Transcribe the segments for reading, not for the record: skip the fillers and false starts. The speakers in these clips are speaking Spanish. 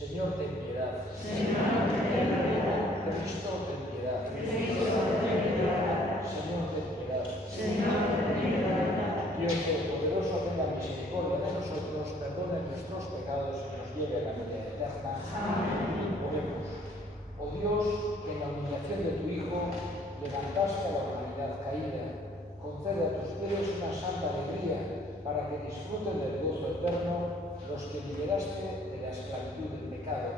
Señor, ten piedad. Señor, ten piedad. Cristo, ten piedad. Cristo, ten piedad. Señor, ten piedad. Señor, ten piedad. Dios Todopoderoso, tenga misericordia de nosotros, perdone nuestros pecados y nos lleve a la vida eterna. Amén. Oremos. Oh Dios, que en la humillación de tu Hijo levantaste a la humanidad caída, concede a tus fieles una santa alegría para que disfruten del gozo eterno los que liberaste de la esclavitud del pecado.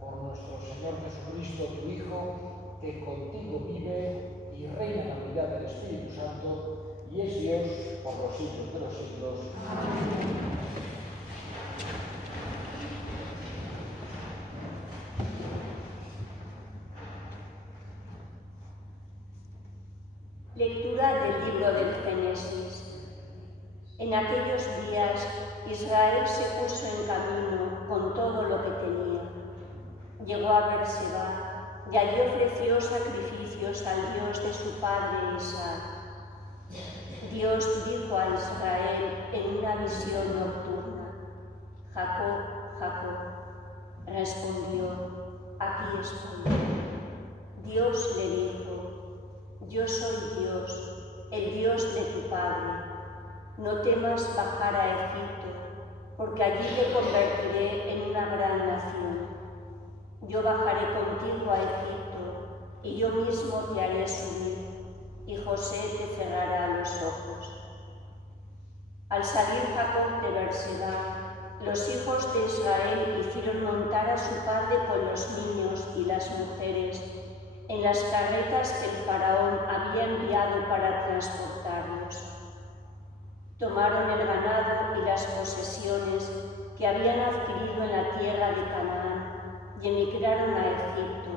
Por nuestro Señor Jesucristo, tu Hijo, que contigo vive y reina en la unidad del Espíritu Santo, y es Dios por los siglos de los siglos. Amén. Lectura del libro del Génesis. En aquellos días Israel se puso en camino con todo lo que tenía. Llegó a Berseba y allí ofreció sacrificios al Dios de su padre Isaac. Dios dijo a Israel en una visión nocturna: Jacob, Jacob. Respondió: aquí estoy. Dios le dijo: yo soy Dios, el Dios de tu padre. No temas bajar a Egipto, porque allí te convertiré en una gran nación. Yo bajaré contigo a Egipto, y yo mismo te haré subir, y José te cerrará los ojos. Al salir Jacob de Berseba, los hijos de Israel hicieron montar a su padre con los niños y las mujeres en las carretas que el faraón había enviado para transportarlos. Tomaron el ganado y las posesiones que habían adquirido en la tierra de Canaán y emigraron a Egipto,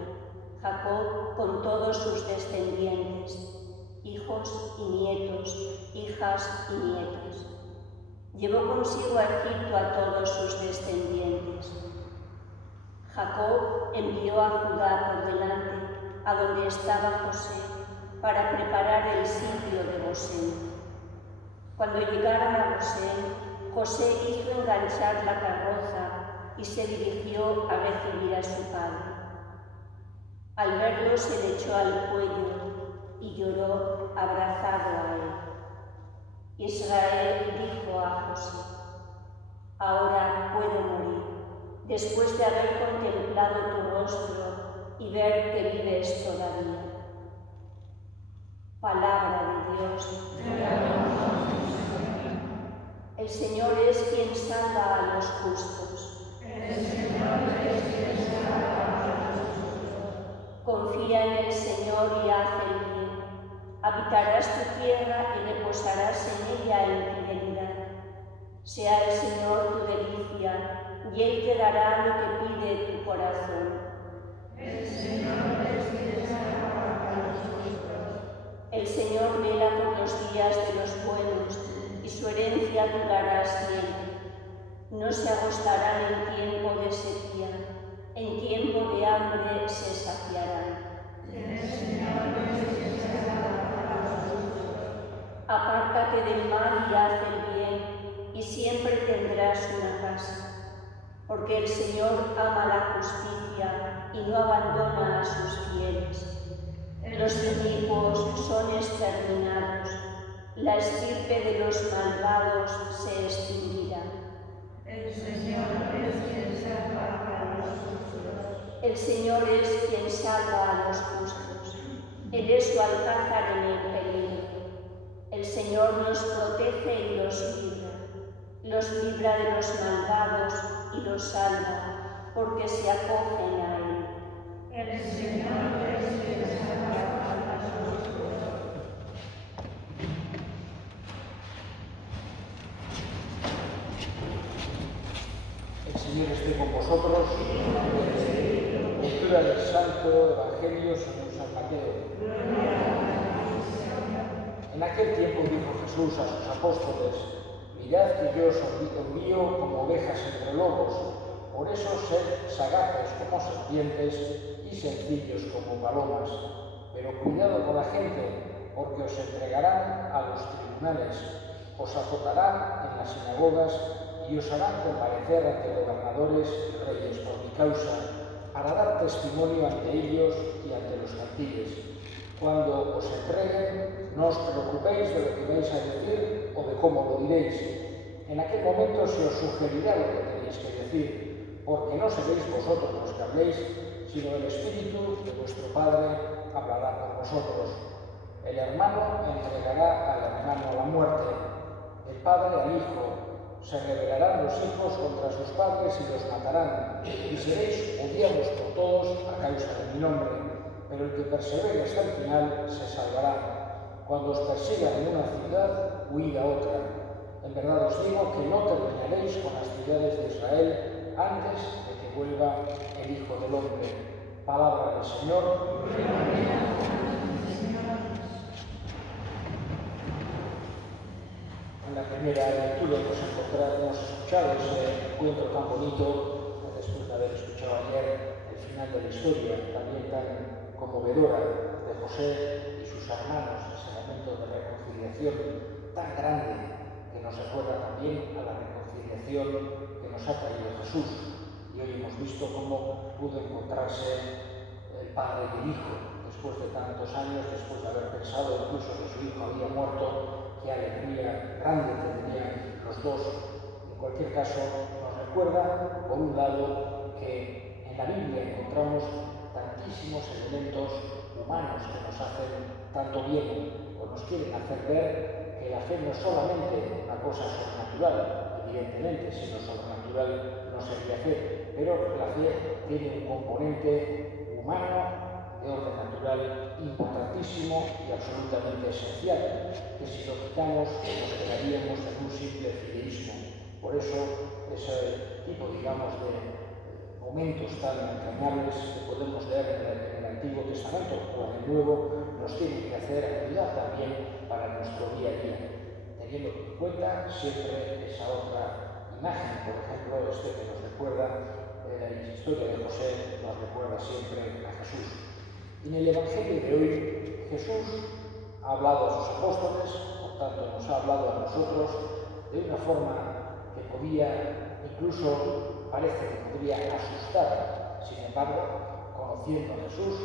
Jacob con todos sus descendientes, hijos y nietos, hijas y nietas. Llevó consigo a Egipto a todos sus descendientes. Jacob envió a Judá por delante, a donde estaba José, para preparar el sitio de Gosén. Cuando llegaron a Gosén, José hizo enganchar la carroza y se dirigió a recibir a su padre. Al verlo se le echó al cuello y lloró abrazado a él. Israel dijo a José: ahora puedo morir, después de haber contemplado tu rostro y ver que vives todavía. Palabra de Dios. El Señor es quien salva a los justos. El Señor es quien salva a los justos. Confía en el Señor y haz el bien. Habitarás tu tierra y reposarás en ella en fidelidad. Sea el Señor tu delicia, y Él te dará lo que pide tu corazón. El Señor es quien salva a los justos. El Señor vela por los días de los buenos, y su herencia durará siempre. No se agostarán en tiempo de sequía, en tiempo de hambre se saciarán. El Señor es quien salva a los justos. Apártate del mal y haz el bien, y siempre tendrás una casa. Porque el Señor ama la justicia y no abandona a sus fieles. Los inicuos son exterminados, la estirpe de los malvados se extinguirá. El Señor es quien salva a los justos. El Señor es quien salva a los justos. Él es su alcázar en el peligro. El Señor nos protege y los libra de los malvados y los salva, porque se acogen a Él. El Señor es quien salva a los justos. El Señor esté con vosotros. Lectura del Santo Evangelio según San Mateo. En aquel tiempo dijo Jesús a sus apóstoles: mirad que yo os envío como ovejas entre lobos, por eso sed sagaces como serpientes y sencillos como palomas. Pero cuidado con la gente, porque os entregarán a los tribunales, os azotarán en las sinagogas y os harán comparecer ante gobernadores y reyes por mi causa, para dar testimonio ante ellos y ante los gentiles. Cuando os entreguen, no os preocupéis de lo que vais a decir o de cómo lo diréis. En aquel momento se os sugerirá lo que tenéis que decir, porque no seréis vosotros los que habléis, sino el Espíritu de vuestro Padre hablará por vosotros. El hermano entregará al hermano a la muerte, el padre al hijo. Se rebelarán los hijos contra sus padres y los matarán, y seréis odiados por todos a causa de mi nombre. Pero el que persevere hasta el final se salvará. Cuando os persigan en una ciudad, huid a otra. En verdad os digo que no terminaréis con las ciudades de Israel antes de que vuelva el Hijo del Hombre. Palabra del Señor. En la primera lectura hemos escuchado ese encuentro tan bonito, después de haber escuchado ayer el final de la historia, también tan conmovedora, de José y sus hermanos, ese momento de reconciliación tan grande que nos recuerda también a la reconciliación que nos ha traído Jesús. Y hoy hemos visto cómo pudo encontrarse el Padre y el Hijo, después de tantos años, después de haber pensado incluso que su hijo había muerto. Qué alegría grande que tenían los dos. En cualquier caso, nos recuerda, por un lado, que en la Biblia encontramos tantísimos elementos humanos que nos hacen tanto bien, o nos quieren hacer ver que la fe no es solamente una cosa sobrenatural, evidentemente, si no sobrenatural no sería fe, pero la fe tiene un componente humano de orden natural importantísimo y absolutamente esencial, que si lo quitamos nos quedaríamos en un simple fideísmo. Por eso, ese tipo, digamos, de momentos tan entrañables que podemos leer en el Antiguo Testamento o en el Nuevo, nos tienen que hacer ayudar también para nuestro día a día, teniendo en cuenta siempre esa otra imagen. Por ejemplo, que nos recuerda la historia de José, nos recuerda siempre a Jesús. En el Evangelio de hoy, Jesús ha hablado a sus apóstoles, por tanto nos ha hablado a nosotros de una forma que podía, incluso parece que podría asustar. Sin embargo, conociendo a Jesús,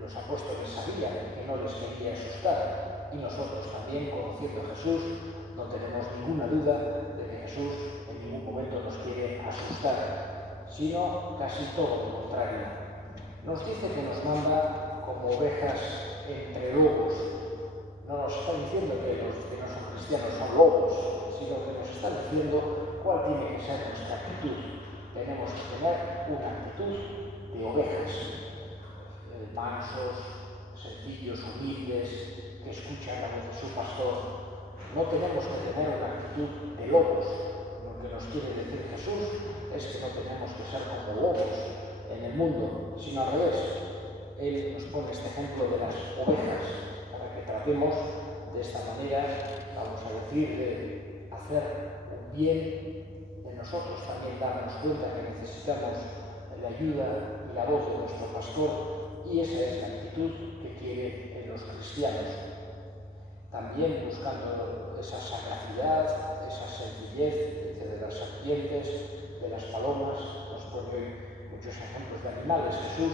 los apóstoles sabían que no les quería asustar, y nosotros también, conociendo a Jesús, no tenemos ninguna duda de que Jesús en ningún momento nos quiere asustar, sino casi todo lo contrario. Nos dice que nos manda como ovejas entre lobos. No nos está diciendo que los que no son cristianos son lobos, sino que nos está diciendo cuál tiene que ser nuestra actitud. Tenemos que tener una actitud de ovejas, mansos, sencillos, humildes, que escuchan la voz de su pastor. No tenemos que tener una actitud de lobos. Lo que nos quiere decir Jesús es que no tenemos que ser como lobos en el mundo, sino al revés. Él nos pone este ejemplo de las ovejas para que tratemos de esta manera, vamos a decir, de hacer un bien, de nosotros también darnos cuenta que necesitamos la ayuda y la voz de nuestro pastor, y esa es la actitud que quiere en los cristianos. También buscando esa sagacidad, esa sencillez, de las serpientes, de las palomas. Nos pone hoy muchos ejemplos de animales Jesús,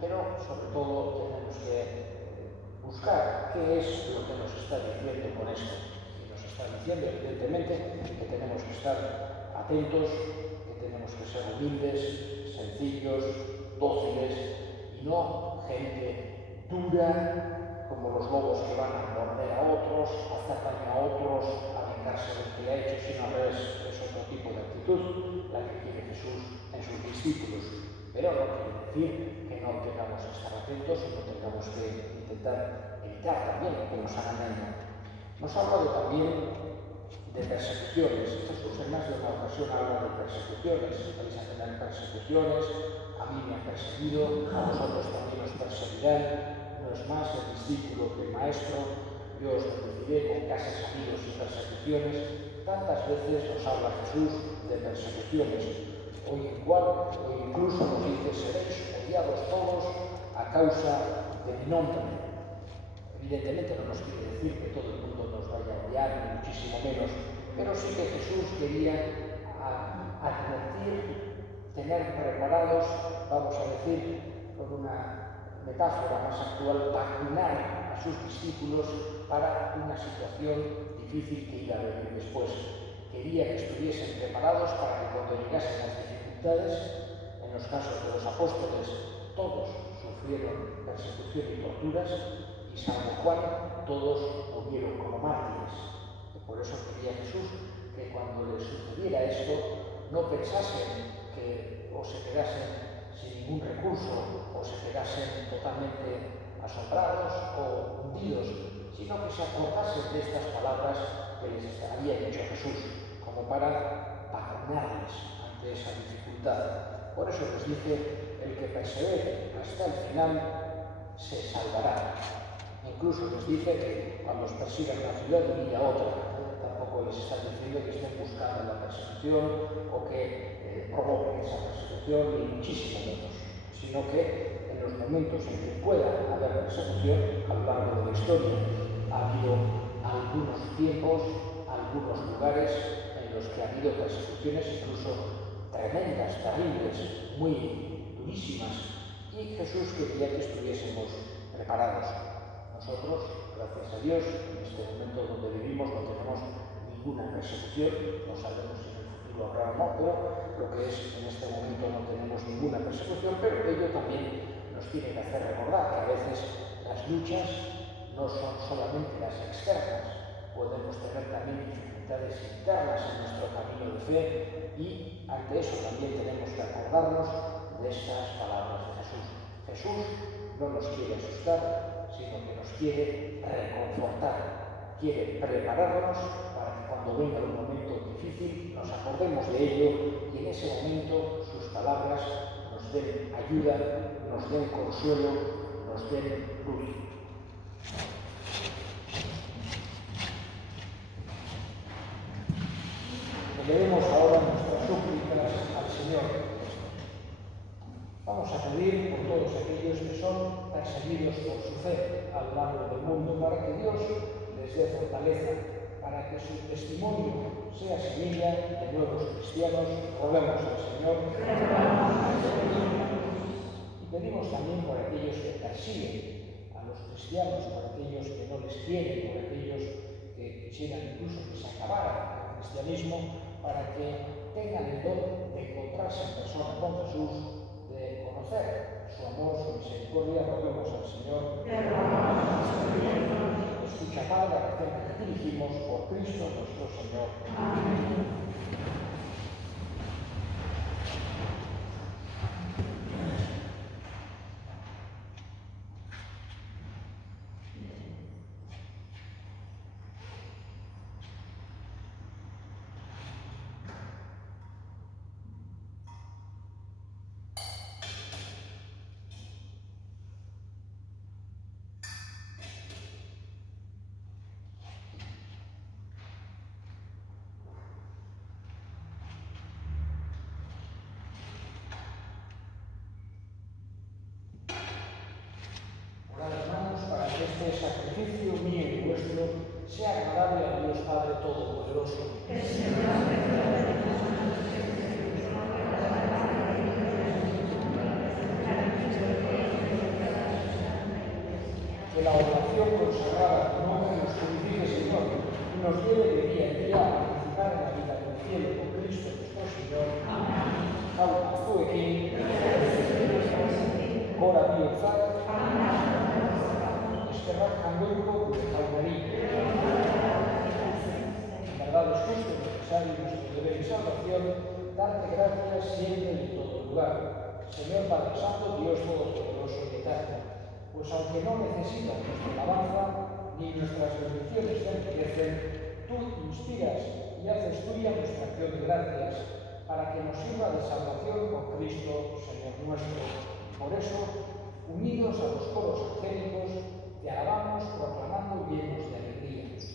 pero sobre todo tenemos que buscar qué es lo que nos está diciendo con esto. Y nos está diciendo, evidentemente, que tenemos que estar atentos, que tenemos que ser humildes, sencillos, dóciles, y no gente dura, como los lobos que van a morder a otros, a hacer daño a otros, a vengarse del que ha hecho, sino al revés. Es otro tipo de actitud la que quiere Jesús en sus discípulos. Pero no quiere decir que no tengamos que estar atentos y no tengamos que intentar evitar también que nos hagan daño. Nos ha hablado también de persecuciones. Jesús en más de una ocasión habla de persecuciones. Vais a tener persecuciones, a mí me han perseguido, a vosotros también os perseguirán. No es más el discípulo que el maestro. Yo os bendeciré con casas, amigos y persecuciones. Tantas veces nos habla Jesús de persecuciones. Hoy incluso nos dice: seréis odiados todos a causa de mi nombre. Evidentemente no nos quiere decir que todo el mundo nos vaya a odiar, ni muchísimo menos, pero sí que Jesús quería advertir, tener preparados, vamos a decir, con una metáfora más actual, vacunar a sus discípulos para una situación difícil que iba a venir después. Quería que estuviesen preparados para que cuando llegasen las dificultades, en los casos de los apóstoles, todos sufrieron persecución y torturas, y salvo Juan, todos murieron como mártires. Por eso quería Jesús que cuando les sucediera esto, no pensasen que o se quedasen sin ningún recurso o se quedasen totalmente asombrados o hundidos, sino que se acordasen de estas palabras que les había dicho Jesús, como para vacunarles ante esa dificultad. Por eso les dice: el que persevere hasta el final se salvará. Incluso les dice que cuando os persigan una ciudad, huid a otra. Tampoco les están diciendo que estén buscando la persecución o que provoquen esa persecución, ni muchísimo menos, sino que en los momentos en que pueda haber persecución, a lo largo de la historia ha habido algunos tiempos, algunos lugares en los que ha habido persecuciones incluso tremendas, terribles, muy durísimas, y Jesús quería que estuviésemos preparados. Nosotros, gracias a Dios, en este momento donde vivimos no tenemos ninguna persecución, no sabemos si en el futuro habrá o no, pero lo que es en este momento no tenemos ninguna persecución, pero ello también nos tiene que hacer recordar que a veces las luchas no son solamente las externas, podemos tener también dificultades internas en nuestro camino de fe, y ante eso también tenemos que acordarnos de estas palabras de Jesús. Jesús no nos quiere asustar, sino que nos quiere reconfortar, quiere prepararnos para que cuando venga un momento difícil nos acordemos de ello y en ese momento sus palabras nos den ayuda, nos den consuelo, nos den luz. Leemos ahora nuestras súplicas al Señor. Vamos a pedir por todos aquellos que son perseguidos por su fe a lo largo del mundo, para que Dios les dé fortaleza, para que su testimonio sea semilla de nuevos cristianos. Roguemos al Señor. Y pedimos también por aquellos que persiguen a los cristianos, por aquellos que no les quieren, por aquellos que quisieran incluso que se acabara el cristianismo, para que tengan el don de encontrarse en persona con Jesús, de conocer su amor, su misericordia. Roguemos al Señor. Escucha, Padre, la oración que te dirigimos por Cristo nuestro Señor. Amén. Este sacrificio mío y vuestro sea agradable a Dios Padre Todopoderoso. Que la oración consagrada a tu nombre nos purifique, Señor, y nos lleve de día en día a participar en la vida del cielo con Cristo nuestro Señor. Amén. Salva tu equín. Ora Dio Padre. Rango de Calvarí. En verdad es justo y necesario nuestro deber y salvación darte gracias siempre y en todo lugar, Señor Padre Santo, Dios Todopoderoso y Eterno, pues aunque no necesitas nuestra alabanza ni nuestras bendiciones te enriquecen, tú inspiras y haces tuya nuestra acción de gracias para que nos sirva de salvación con Cristo, Señor nuestro. Por eso, unidos a los coros angélicos, te alabamos proclamando llenos de alegría. Dios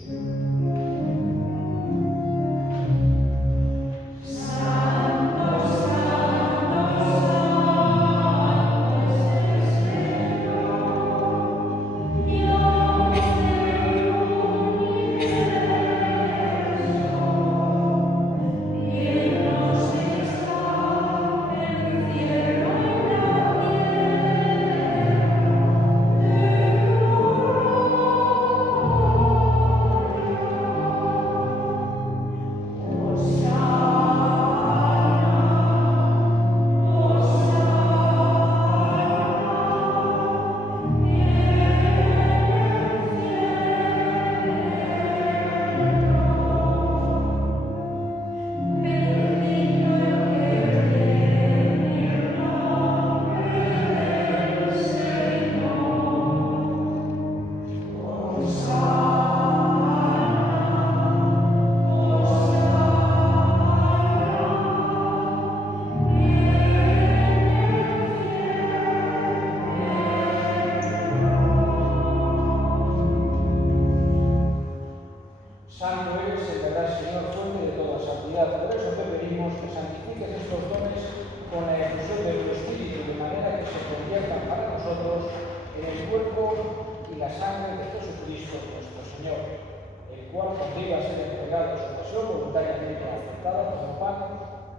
Santo eres en verdad, Señor, fuente de toda santidad. Por eso te pedimos que santifiques estos dones con la efusión de tu Espíritu, de manera que se conviertan para nosotros en el cuerpo y la sangre de Jesucristo nuestro Señor, el cual contigo a ser entregado su pasión voluntariamente aceptada como pan,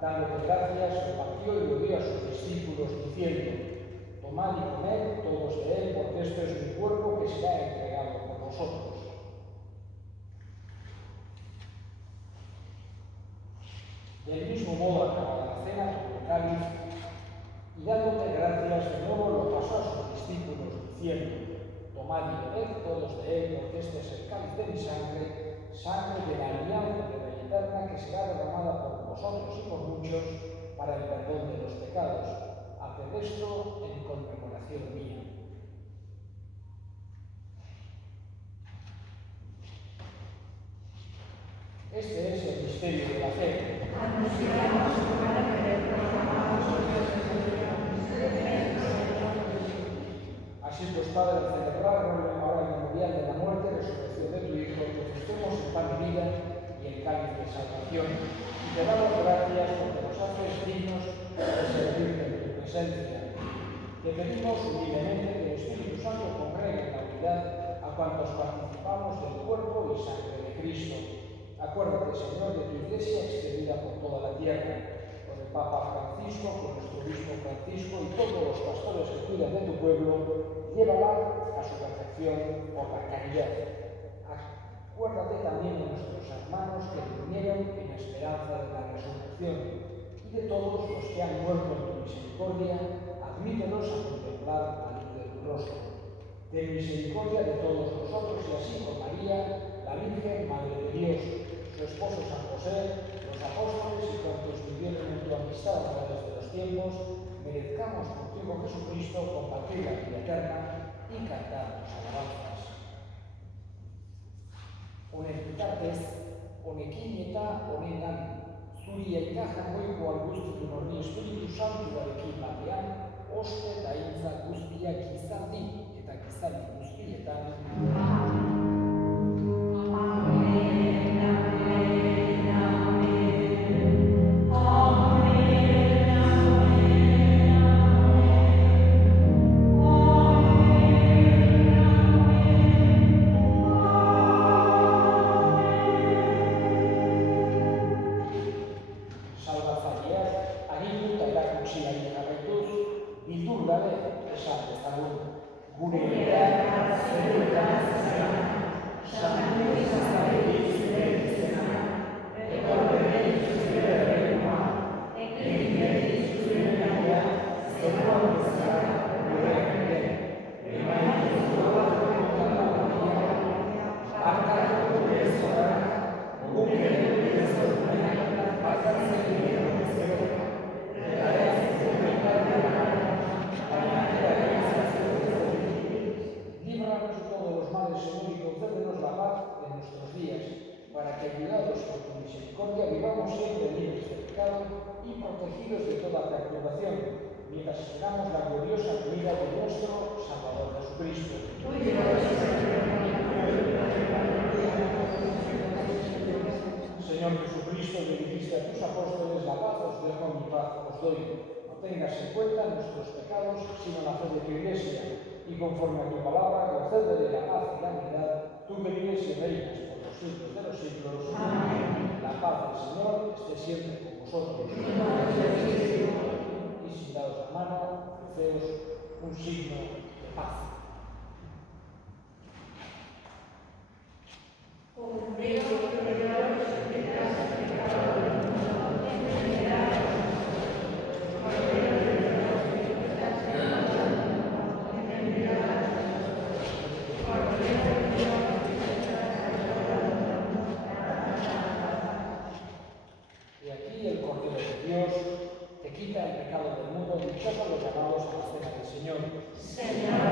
dándote gracias, lo partió y lo dio a sus discípulos, diciendo: tomad y comed todos de él, porque esto es mi cuerpo que será entregado por vosotros. Del mismo modo, acabada la cena, tomó el cáliz y dándote gracias de nuevo lo pasó a sus discípulos, diciendo: tomad y bebed todos de él, porque este es el cáliz de mi sangre, sangre de la alianza de la eterna, que será derramada por vosotros y por muchos para el perdón de los pecados. Haced esto en conmemoración mía. Este es el misterio de la fe. Anunciamos su muerte, proclamamos su resurrección. Así pues, Padre, al celebrar ahora el memorial de la muerte y resurrección de tu Hijo, te ofrecemos el pan de vida y el cáliz de salvación, y te damos gracias porque nos haces dignos de servirte en tu presencia. Te pedimos humildemente que el Espíritu Santo congregue en la unidad a cuantos participamos del cuerpo y sangre de Cristo. Acuérdate, Señor, de tu Iglesia extendida por toda la tierra, con el Papa Francisco, con nuestro obispo Francisco y todos los pastores que cuidan de tu pueblo, llévala a su perfección por la caridad. Acuérdate también de nuestros hermanos que durmieron en la esperanza de la resurrección, y de todos los que han muerto en tu misericordia, admítelos a contemplar la luz de tu rostro. Ten misericordia de todos nosotros, y así con María, la Virgen, Madre de Dios, su esposo San José, los apóstoles y cuantos vivieron en tu amistad a través de los tiempos, merezcamos por tu Hijo Jesucristo compartir la vida eterna y cantar tus alabanzas. Onenitates, onekineta, onenan, zuriaitajan goiko alguztutun horni Espiritu Santuarekin batean, oste eta intza guztiak gizaldi eta gizaldi guztietan. Para que, ayudados por tu misericordia, vivamos siempre libres de pecado y protegidos de toda perturbación, mientras esperamos la gloriosa venida de nuestro Salvador Jesucristo. Señor Jesucristo, que dijiste a tus apóstoles: la paz os dejo, mi paz os doy. No tengas en cuenta nuestros pecados, sino la fe de tu Iglesia, y conforme a tu palabra, concédele la paz y la unidad, tú que vives y reinas por los siglos de los siglos. Amén. La paz del Señor esté siempre con vosotros. Y sin daros la mano, ofreceos un signo de paz. Y aquí el Cordero de Dios que quita el pecado del mundo, dichosos los llamados a la cena del Señor. Señor,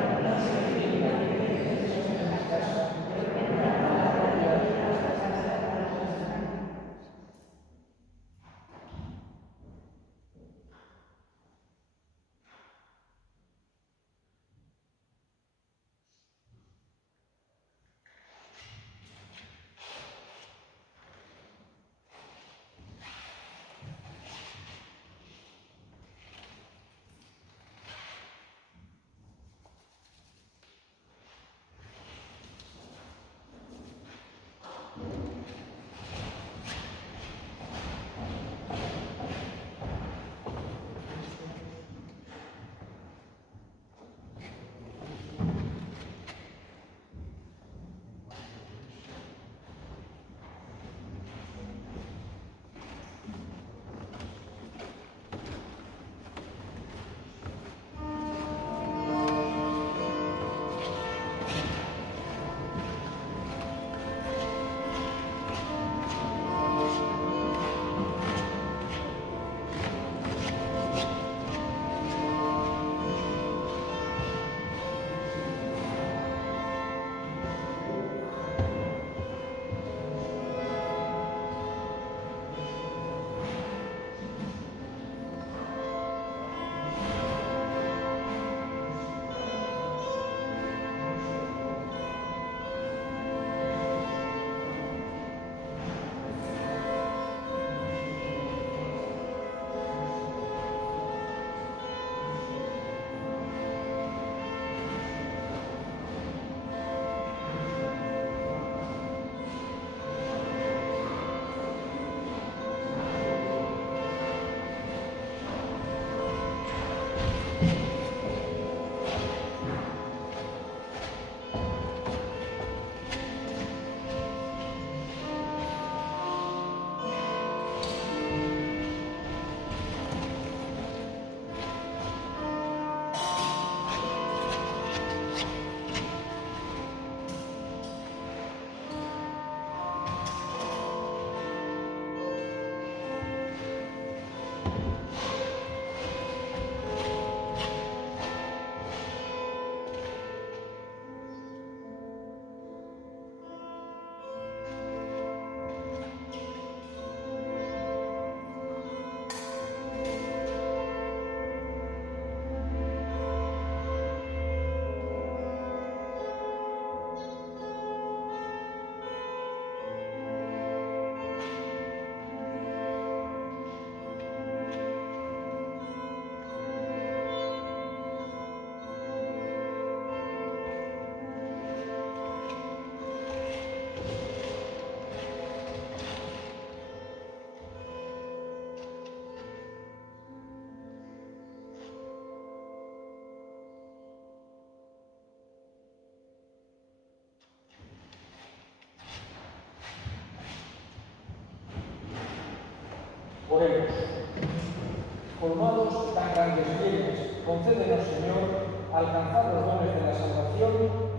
Oremos. Colmados de tan grandes bienes, concédenos, Señor, alcanzar los dones de la salvación